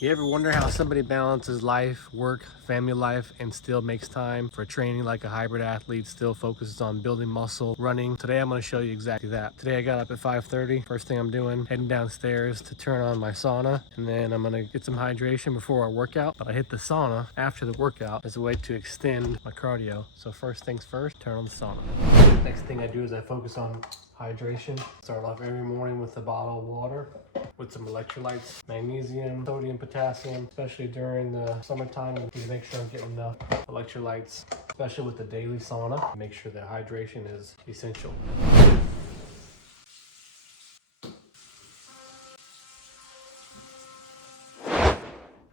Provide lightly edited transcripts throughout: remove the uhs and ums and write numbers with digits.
You ever wonder how somebody balances life, work, family life, and still makes time for training like a hybrid athlete, still focuses on building muscle, running? Today I'm going to show you exactly that. Today I got up at 5:30. First thing I'm doing, heading downstairs to turn on my sauna, and then I'm going to get some hydration before our workout. But I hit the sauna after the workout as a way to extend my cardio. So first things first, turn on the sauna. Next thing I do is I focus on hydration. Start off every morning with a bottle of water with some electrolytes, magnesium, sodium, potassium, especially during the summertime. I need to make sure I'm getting enough electrolytes, especially with the daily sauna. Make sure that hydration is essential.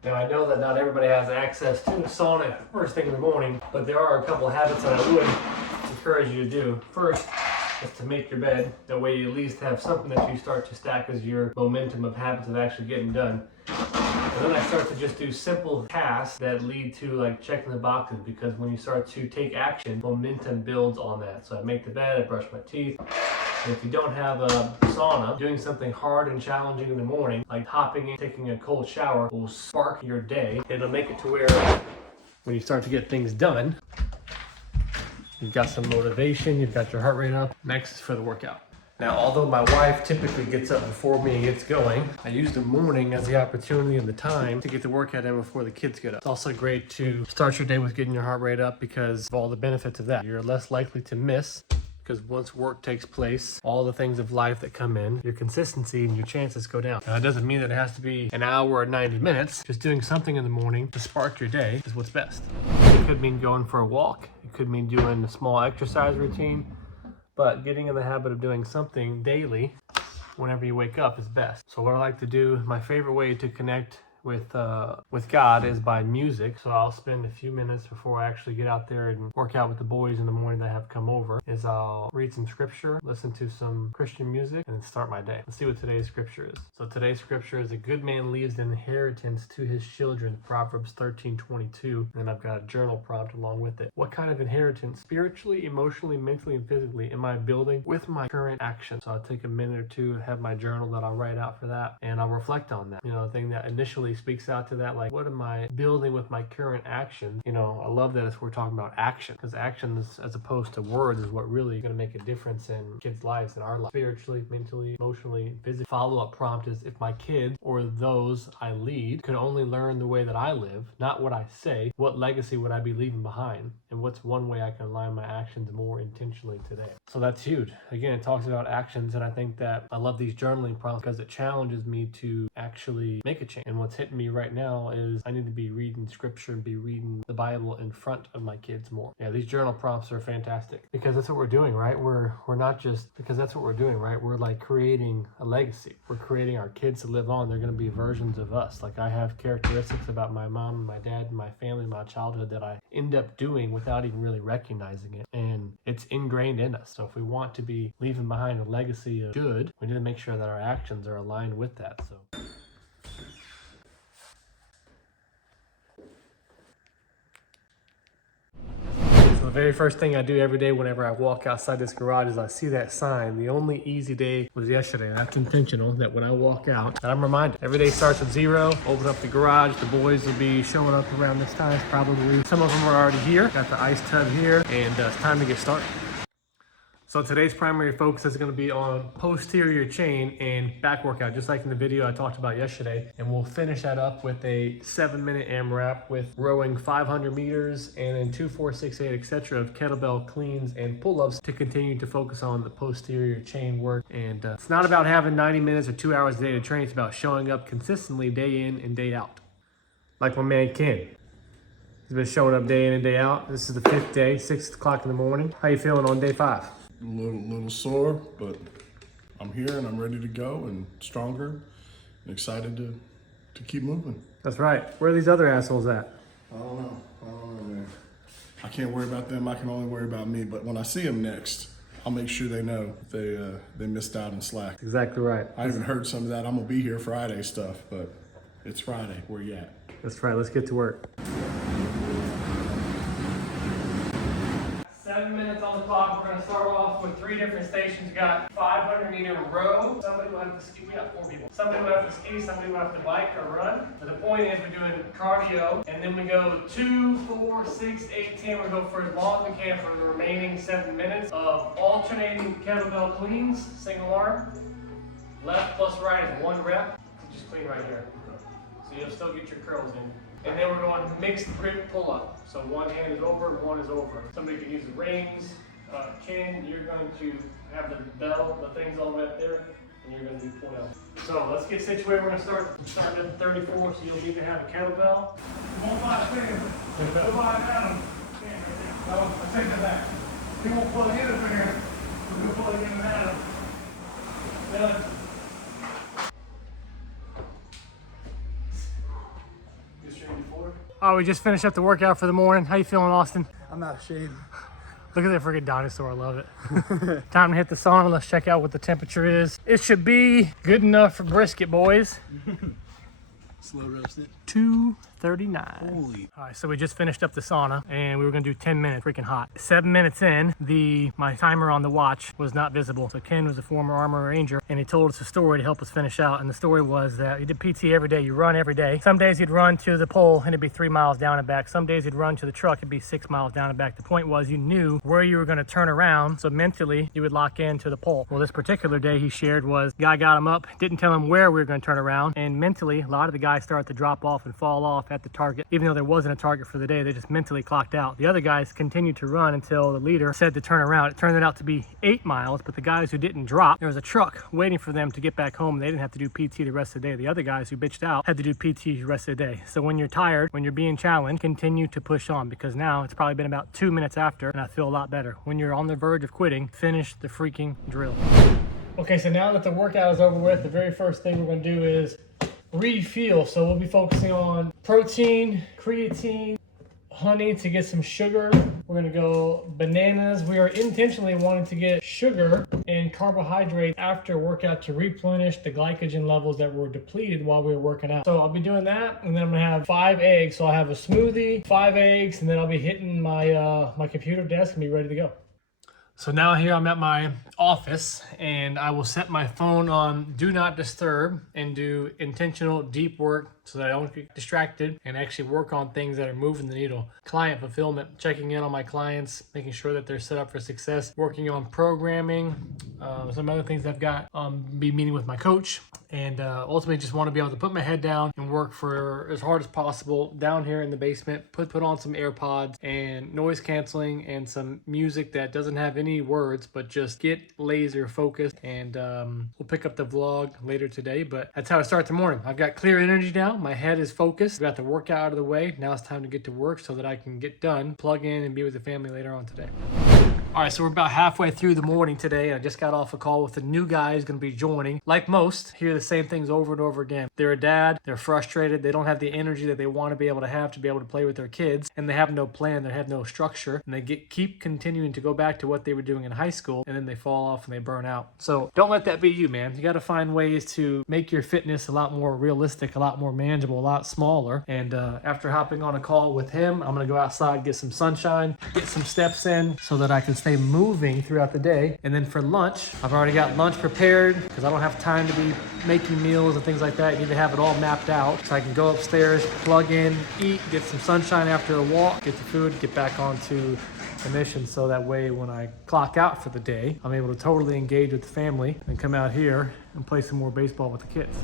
Now I know that not everybody has access to a sauna first thing in the morning, but there are a couple of habits that I would encourage you to do. First is to make your bed. That way you at least have something that you start to stack as your momentum of habits of actually getting done. And then I start to just do simple tasks that lead to like checking the boxes, because when you start to take action, momentum builds on that. So I make the bed, I brush my teeth. And if you don't have a sauna, doing something hard and challenging in the morning, like hopping in, taking a cold shower, will spark your day. It'll make it to where when you start to get things done, you've got some motivation, you've got your heart rate up. Next is for the workout. Now, although my wife typically gets up before me and gets going, I use the morning as the opportunity and the time to get the workout in before the kids get up. It's also great to start your day with getting your heart rate up because of all the benefits of that. You're less likely to miss, because once work takes place, all the things of life that come in, your consistency and your chances go down. Now, that doesn't mean that it has to be an hour or 90 minutes. Just doing something in the morning to spark your day is what's best. It could mean going for a walk. It could mean doing a small exercise routine, but getting in the habit of doing something daily whenever you wake up is best. So what I like to do, my favorite way to connect with God is by music. So I'll spend a few minutes before I actually get out there and work out with the boys in the morning that have come over, is I'll read some scripture, listen to some Christian music, and then start my day. Let's see what today's scripture is. So today's scripture is, a good man leaves an inheritance to his children, Proverbs 13:22. And then I've got a journal prompt along with it. What kind of inheritance, spiritually, emotionally, mentally, and physically, am I building with my current action? So I'll take a minute or two, have my journal that I'll write out for that, and I'll reflect on that. You know, the thing that initially speaks out to that, like, what am I building with my current action? You know, I love that we're talking about action, because actions as opposed to words is what really is going to make a difference in kids' lives and our lives, spiritually, mentally, emotionally, physically. Follow-up prompt is, if my kids or those I lead could only learn the way that I live, not what I say, what legacy would I be leaving behind? And what's one way I can align my actions more intentionally today? So that's huge. Again, it talks about actions, and I think that I love these journaling prompts because it challenges me to actually make a change. And what's hitting me right now is I need to be reading scripture and be reading the Bible in front of my kids more. Yeah, these journal prompts are fantastic because that's what we're doing, right? We're not just, because that's what we're doing, right? We're like creating a legacy. We're creating our kids to live on. They're going to be versions of us. Like, I have characteristics about my mom and my dad and my family, my childhood, that I end up doing without even really recognizing it. And it's ingrained in us. So if we want to be leaving behind a legacy of good, we need to make sure that our actions are aligned with that. So the very first thing I do every day whenever I walk outside this garage is I see that sign. The only easy day was yesterday. That's intentional, that when I walk out, that I'm reminded. Every day starts at 0. Open up the garage. The boys will be showing up around this time. Probably some of them are already here. Got the ice tub here, and it's time to get started. So today's primary focus is going to be on posterior chain and back workout, just like in the video I talked about yesterday. And we'll finish that up with a 7-minute AMRAP with rowing 500 meters and then 2, 4, 6, 8, etc. of kettlebell cleans and pull-ups to continue to focus on the posterior chain work. And it's not about having 90 minutes or 2 hours a day to train. It's about showing up consistently day in and day out. Like my man Ken. He's been showing up day in and day out. This is the 5th day, 6 o'clock in the morning. How you feeling on day 5? A little sore, but I'm here and I'm ready to go and stronger and excited to keep moving. That's right. Where are these other assholes at? I don't know, man. I can't worry about them. I can only worry about me. But when I see them next, I'll make sure they know they missed out and slack. Exactly right. I even heard some of that. I'm gonna be here Friday stuff, but it's Friday. Where you at? That's right. Let's get to work. 7 minutes on the clock. We're going to start off with 3 different stations. We got 500-meter row. Somebody will have to ski. We got 4 people. Somebody will have to ski, somebody will have to bike or run. But the point point is we're doing cardio, and then we go 2, 4, 6, 8, 10. We go for as long as we can for the remaining 7 minutes of alternating kettlebell cleans, single arm. Left plus right is 1 rep. Just clean right here. So you'll still get your curls in. And then we're going mixed grip pull up. So one hand is over, one is over. Somebody could use the rings. Ken, you're going to have the bell, the things all the way up there, and you're going to do pull out. So let's get situated. We're going to start at 34, so you'll need to have a kettlebell. Won't buy a fan. Go buy an Adam. No, I take that back. He won't plug in a fan. We'll plug in an Adam. Done. Oh, we just finished up the workout for the morning. How you feeling, Austin? I'm out of shape. Look at that freaking dinosaur, I love it. Time to hit the sauna. Let's check out what the temperature is. It should be good enough for brisket, boys. Slow roasted. 239. Holy. All right, so we just finished up the sauna and we were gonna do 10 minutes, freaking hot. 7 minutes in, my timer on the watch was not visible. So Ken was a former Army Ranger and he told us a story to help us finish out. And the story was that he did PT every day, you run every day. Some days he'd run to the pole and it'd be 3 miles down and back. Some days he'd run to the truck, it'd be 6 miles down and back. The point was you knew where you were gonna turn around, so mentally you would lock into the pole. Well, this particular day he shared was, guy got him up, didn't tell him where we were gonna turn around, and mentally a lot of the guys started to drop off and fall off at the target. Even though there wasn't a target for the day, they just mentally clocked out. The other guys continued to run until the leader said to turn around. It turned out to be 8 miles, but the guys who didn't drop, there was a truck waiting for them to get back home. They didn't have to do PT the rest of the day. The other guys who bitched out had to do PT the rest of the day. So when you're tired, when you're being challenged, continue to push on, because now it's probably been about 2 minutes after and I feel a lot better. When you're on the verge of quitting, finish the freaking drill. Okay, so now that the workout is over with, the very first thing we're gonna do is refuel. So we'll be focusing on protein, creatine, honey to get some sugar. We're gonna go bananas. We are intentionally wanting to get sugar and carbohydrate after workout to replenish the glycogen levels that were depleted while we were working out. So I'll be doing that, and then I'm gonna have 5 eggs. So I'll have a smoothie, 5 eggs, and then I'll be hitting my my computer desk and be ready to go. So now here I'm at my office and I will set my phone on do not disturb and do intentional deep work so that I don't get distracted and actually work on things that are moving the needle. Client fulfillment, checking in on my clients, making sure that they're set up for success, working on programming, some other things I've got, be meeting with my coach, and ultimately just want to be able to put my head down and work for as hard as possible down here in the basement, put on some AirPods and noise canceling and some music that doesn't have any words, but just get laser focused. And we'll pick up the vlog later today, but that's how I start the morning. I've got clear energy now. My head is focused. Got the workout out of the way. Now it's time to get to work so that I can get done, plug in, and be with the family later on today. All right, so we're about halfway through the morning today. I just got off a call with a new guy who's going to be joining. Like most, hear the same things over and over again. They're a dad, they're frustrated, they don't have the energy that they want to be able to play with their kids, and they have no plan, they have no structure, and they keep continuing to go back to what they were doing in high school, and then they fall off and they burn out. So don't let that be you, man. You got to find ways to make your fitness a lot more realistic, a lot more manageable, a lot smaller. And after hopping on a call with him, I'm going to go outside, get some sunshine, get some steps in so that I can stay moving throughout the day. And then for lunch, I've already got lunch prepared because I don't have time to be making meals and things like that. I need to have it all mapped out so I can go upstairs, plug in, eat, get some sunshine after a walk, get the food, get back onto the mission, so that way when I clock out for the day, I'm able to totally engage with the family and come out here and play some more baseball with the kids.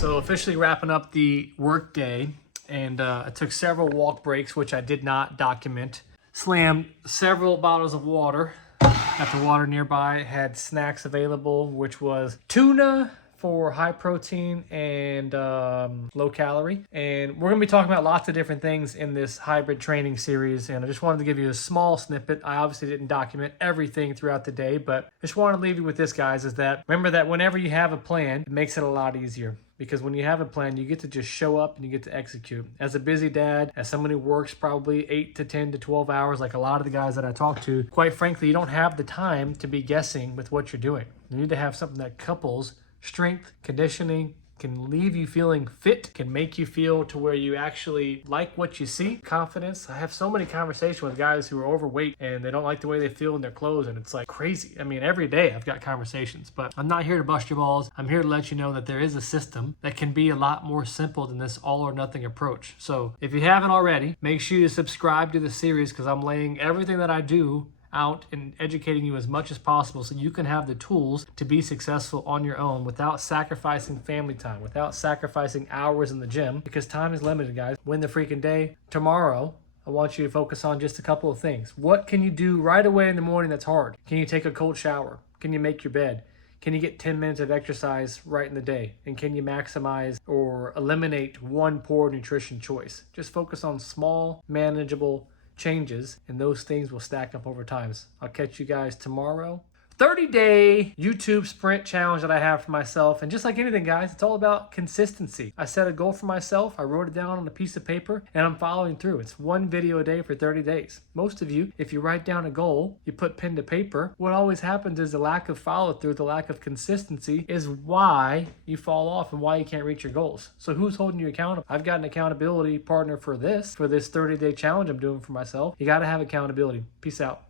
So officially wrapping up the work day, and I took several walk breaks, which I did not document. Slammed several bottles of water. Got the water nearby, had snacks available, which was tuna for high protein and low calorie. And we're gonna be talking about lots of different things in this hybrid training series. And I just wanted to give you a small snippet. I obviously didn't document everything throughout the day, but I just want to leave you with this, guys, is that remember that whenever you have a plan, it makes it a lot easier. Because when you have a plan, you get to just show up and you get to execute. As a busy dad, as someone who works probably 8 to 10 to 12 hours, like a lot of the guys that I talk to, quite frankly, you don't have the time to be guessing with what you're doing. You need to have something that couples strength, conditioning, can leave you feeling fit, can make you feel to where you actually like what you see. Confidence. I have so many conversations with guys who are overweight and they don't like the way they feel in their clothes, and it's like crazy. I mean, every day I've got conversations, but I'm not here to bust your balls. I'm here to let you know that there is a system that can be a lot more simple than this all or nothing approach. So if you haven't already, make sure you subscribe to the series, because I'm laying everything that I do out and educating you as much as possible so you can have the tools to be successful on your own without sacrificing family time, without sacrificing hours in the gym, because time is limited, guys. Win the freaking day. Tomorrow, I want you to focus on just a couple of things. What can you do right away in the morning that's hard? Can you take a cold shower? Can you make your bed? Can you get 10 minutes of exercise right in the day? And can you maximize or eliminate one poor nutrition choice? Just focus on small, manageable changes, and those things will stack up over time. I'll catch you guys tomorrow. 30-day YouTube sprint challenge that I have for myself. And just like anything, guys, it's all about consistency. I set a goal for myself. I wrote it down on a piece of paper and I'm following through. It's one video a day for 30 days. Most of you, if you write down a goal, you put pen to paper, what always happens is the lack of follow through, the lack of consistency is why you fall off and why you can't reach your goals. So who's holding you accountable? I've got an accountability partner for this 30-day challenge I'm doing for myself. You got to have accountability. Peace out.